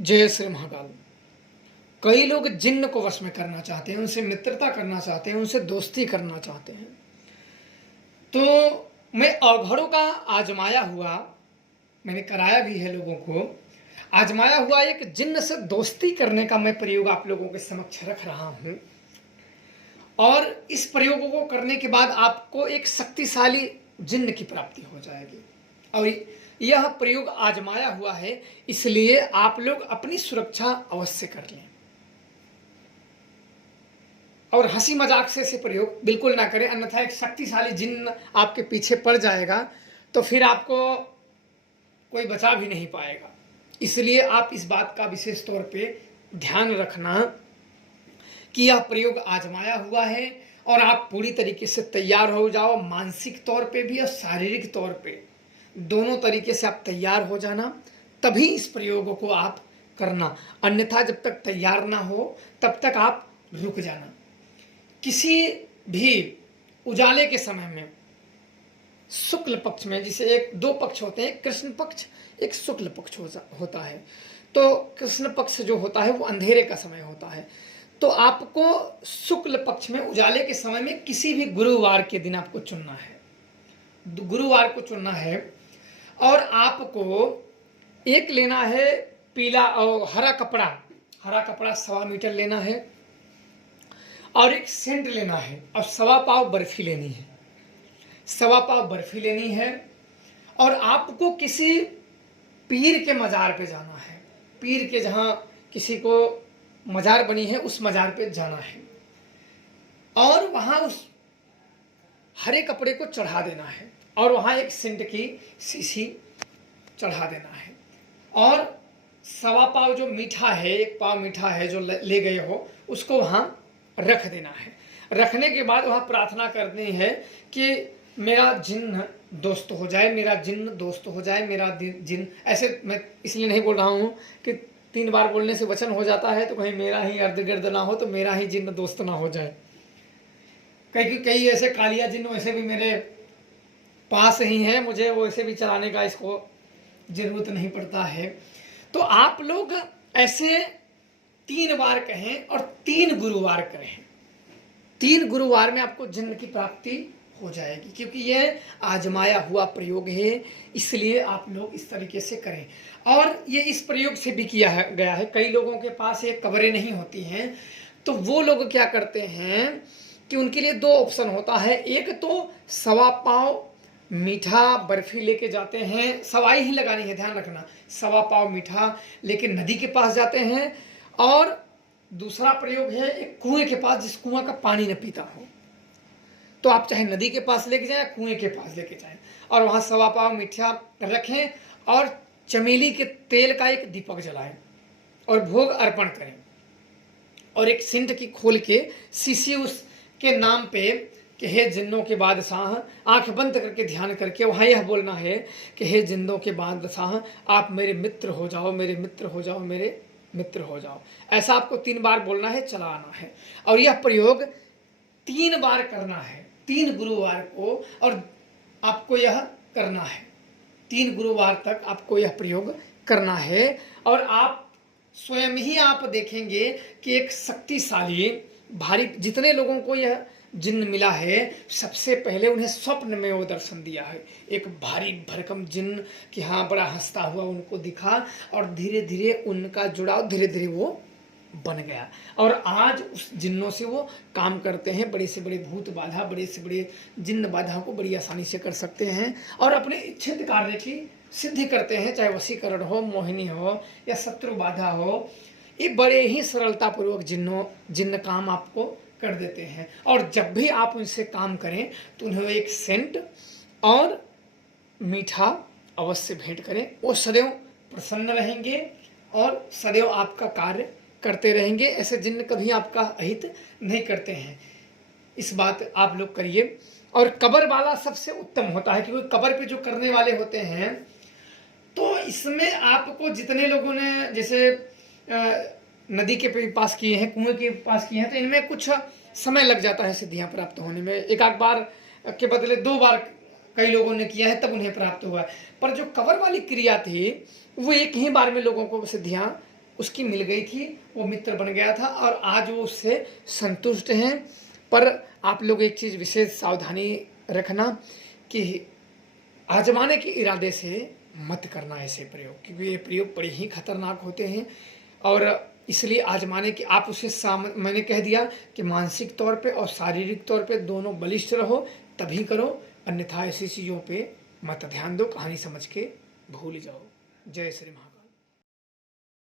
जय श्री महाकाल। कई लोग जिन्न को वश में करना चाहते हैं, उनसे मित्रता करना चाहते हैं, उनसे दोस्ती करना चाहते हैं। तो मैं अवघड़ों का आजमाया हुआ, मैंने कराया भी है लोगों को, आजमाया हुआ एक जिन्न से दोस्ती करने का मैं प्रयोग आप लोगों के समक्ष रख रहा हूं। और इस प्रयोग को करने के बाद आपको एक शक्तिशाली जिन्न की प्राप्ति हो जाएगी। और यह प्रयोग आजमाया हुआ है, इसलिए आप लोग अपनी सुरक्षा अवश्य कर लें और हंसी मजाक से इसे प्रयोग बिल्कुल ना करें, अन्यथा एक शक्तिशाली जिन्न आपके पीछे पड़ जाएगा तो फिर आपको कोई बचा भी नहीं पाएगा। इसलिए आप इस बात का विशेष तौर पे ध्यान रखना कि यह प्रयोग आजमाया हुआ है और आप पूरी तरीके से तैयार हो जाओ, मानसिक तौर पे भी और शारीरिक तौर पे दोनों तरीके से आप तैयार हो जाना, तभी इस प्रयोग को आप करना। अन्यथा जब तक तैयार ना हो तब तक आप रुक जाना। किसी भी उजाले के समय में शुक्ल पक्ष में, जिसे एक दो पक्ष होते हैं, कृष्ण पक्ष एक शुक्ल पक्ष होता है। तो कृष्ण पक्ष जो होता है वो अंधेरे का समय होता है। तो आपको शुक्ल पक्ष में उजाले के समय में किसी भी गुरुवार के दिन आपको चुनना है, गुरुवार को चुनना है। और आपको एक लेना है पीला और हरा कपड़ा, 1.25 मीटर लेना है और एक सेंट लेना है और 1.25 पाव बर्फी लेनी है, 1.25 पाव बर्फी लेनी है। और आपको किसी पीर के मजार पे जाना है, पीर के जहाँ किसी को मजार बनी है उस मजार पे जाना है और वहाँ उस हरे कपड़े को चढ़ा देना है और वहाँ एक सेंट की शीशी चढ़ा देना है। और 1.25 पाव जो मीठा है, 1 पाव मीठा है जो ले गए हो, उसको वहाँ रख देना है। रखने के बाद वहाँ प्रार्थना करनी है कि मेरा जिन्न दोस्त हो जाए, मेरा जिन्न दोस्त हो जाए, मेरा जिन्न। ऐसे मैं इसलिए नहीं बोल रहा हूँ कि 3 बार बोलने से वचन हो जाता है तो कहीं मेरा ही अर्ध गिर्द ना हो, तो मेरा ही जिन्न दोस्त ना हो जाए। कई ऐसे कालिया जिन्न वैसे भी मेरे पास ही हैं, मुझे वो ऐसे भी चलाने का इसको जरूरत नहीं पड़ता है। तो आप लोग ऐसे 3 बार कहें और 3 गुरुवार करें। 3 गुरुवार में आपको जिन्न की प्राप्ति हो जाएगी, क्योंकि यह आजमाया हुआ प्रयोग है, इसलिए आप लोग इस तरीके से करें। और ये इस प्रयोग से भी किया गया है। कई लोगों के पास ये कब्रें नहीं होती हैं, तो वो लोग क्या करते हैं कि उनके लिए 2 ऑप्शन होता है। एक तो 1.25 पाव मीठा बर्फी लेके जाते हैं, सवाई ही लगानी है, ध्यान रखना, 1.25 पाव मीठा लेके नदी के पास जाते हैं। और दूसरा प्रयोग है एक कुएं के पास, जिस कुआं का पानी न पीता हो, तो आप चाहे नदी के पास लेके जाएं, कुएं के पास लेके जाएं और वहाँ 1.25 पाव मीठा रखें और चमेली के तेल का एक दीपक जलाएं और भोग अर्पण करें। और एक सिंट की खोल के शीशी उसके नाम पे कि हे जिन्नों के बादशाह, आंख बंद करके ध्यान करके वहाँ यह बोलना है कि हे जिन्नों के बादशाह, आप मेरे मित्र हो जाओ, मेरे मित्र हो जाओ, मेरे मित्र हो जाओ। ऐसा आपको 3 बार बोलना है, चलाना है। और यह प्रयोग 3 बार करना है, 3 गुरुवार को, और आपको यह करना है 3 गुरुवार तक आपको यह प्रयोग करना है। और आप स्वयं ही आप देखेंगे कि एक शक्तिशाली भारी, जितने लोगों को यह जिन्न मिला है, सबसे पहले उन्हें स्वप्न में वो दर्शन दिया है। एक भारी भरकम जिन्न कि हाँ बड़ा हंसता हुआ उनको दिखा और धीरे धीरे उनका जुड़ाव धीरे धीरे वो बन गया। और आज उस जिन्नों से वो काम करते हैं। बड़े से बड़े भूत बाधा, बड़े से बड़े जिन्न बाधा को बड़ी आसानी से कर सकते हैं और अपने इच्छित कार्य की सिद्धि करते हैं, चाहे वशीकरण हो, मोहिनी हो या शत्रु बाधा हो। ये बड़े ही सरलतापूर्वक जिन्न काम आपको कर देते हैं। और जब भी आप उनसे काम करें तो उन्हें एक सेंट और मीठा अवश्य भेंट करें। वो सदैव प्रसन्न रहेंगे और सदैव आपका कार्य करते रहेंगे। ऐसे जिन्न कभी आपका अहित नहीं करते हैं। इस बात आप लोग करिए। और कब्र वाला सबसे उत्तम होता है, क्योंकि कब्र पे जो करने वाले होते हैं, तो इसमें आपको जितने लोगों ने जैसे नदी के पास किए हैं, कुएं के पास किए हैं, तो इनमें कुछ समय लग जाता है सिद्धियां प्राप्त होने में। एक आध बार के बदले 2 बार कई लोगों ने किया है, तब उन्हें प्राप्त हुआ। पर जो कब्र वाली क्रिया थी वो एक ही बार में लोगों को सिद्धियां उसकी मिल गई थी, वो मित्र बन गया था और आज वो उससे संतुष्ट हैं। पर आप लोग एक चीज़ विशेष सावधानी रखना कि आजमाने के इरादे से मत करना ऐसे प्रयोग, क्योंकि ये प्रयोग बड़े ही खतरनाक होते हैं। और इसलिए आजमाने की आप उसे मैंने कह दिया कि मानसिक तौर पे और शारीरिक तौर पे दोनों बलिष्ठ रहो तभी करो, अन्यथा ऐसी चीज़ों पे मत ध्यान दो, कहानी समझ के भूल जाओ। जय श्री महाकाल।